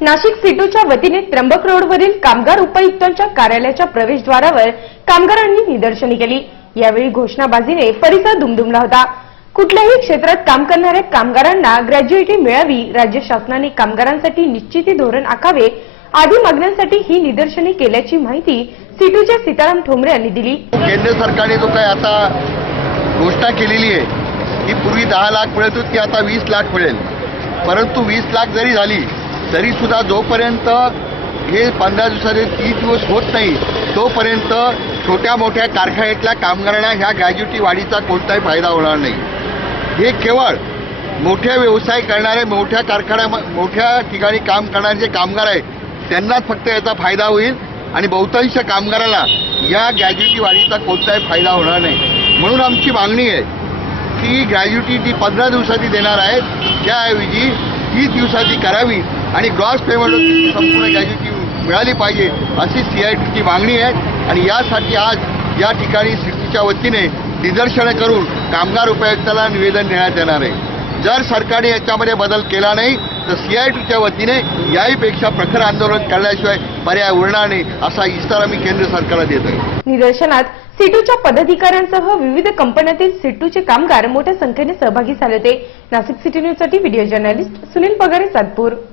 नाशिक सिटूच्या वतीने त्र्यंबक रोडवरील कामगार उपायुक्तांच्या कार्यालयाच्या प्रवेशद्वारावर कामगारांनी निदर्शने केली. यावेळी घोषणाबाजीने परिसर दुमदुमला होता. कुठल्याही क्षेत्रात काम करणाऱ्या कामगारांना ग्रॅज्युएटी मिळावी राज्य शासनाने कामगारांसाठी निश्चिती धोरण आखावे आदी मागण्यांसाठी ही निदर्शने केल्याची माहिती सिटूच्या सीताराम ठोंबरे यांनी दिली. केंद्र सरकारने जो काय आता घोषणा केलेली आहे की पूर्वी दहा लाख मिळत होती आता वीस लाख मिळेल. परंतु वीस लाख जरी झाली तरी सुद्धा जोपर्यंत हे पंधरा दिवसाचे तीस दिवस होत नाही तोपर्यंत छोट्या मोठ्या कारखान्यातल्या कामगारांना ह्या ग्रॅज्युटी वाढीचा कोणताही फायदा होणार नाही. हे केवळ मोठे व्यवसाय करणारे मोठ्या कारखान्या मोठ्या ठिकाणी काम करणारे जे कामगार आहेत त्यांनाच फक्त याचा फायदा होईल आणि बहुतांश कामगाराला या ग्रॅज्युटी वाढीचा कोणताही फायदा होणार नाही. म्हणून आमची मागणी आहे की ग्रॅज्युटी जी पंधरा दिवसाची देणार आहेत. त्याऐवजी तीस दिवसाची करावी आणि ग्रॉस पेमेंट संपूर्ण ग्रॅज्युटी मिळाली पाहिजे अशी सी आय टीची मागणी आहे. आणि यासाठी आज या ठिकाणी सिटीच्या वतीने निदर्शनं करून कामगार उपायुक्ताला निवेदन देण्यात येणार आहे. जर सरकारने याच्यामध्ये बदल केला नाही तर सी आय टीच्या वतीने याहीपेक्षा प्रखर आंदोलन करण्याशिवाय पर्याय उरणार नाही असा इशारा मी केंद्र सरकारला देत आहे निदर्शनात सिटूच्या पदाधिकाऱ्यांसह विविध कंपन्यातील सिटूचे कामगार मोठ्या संख्येने सहभागी झाले होते. नाशिक सिटी न्यूजसाठी व्हिडिओ जर्नलिस्ट सुनील पगारे सातपूर.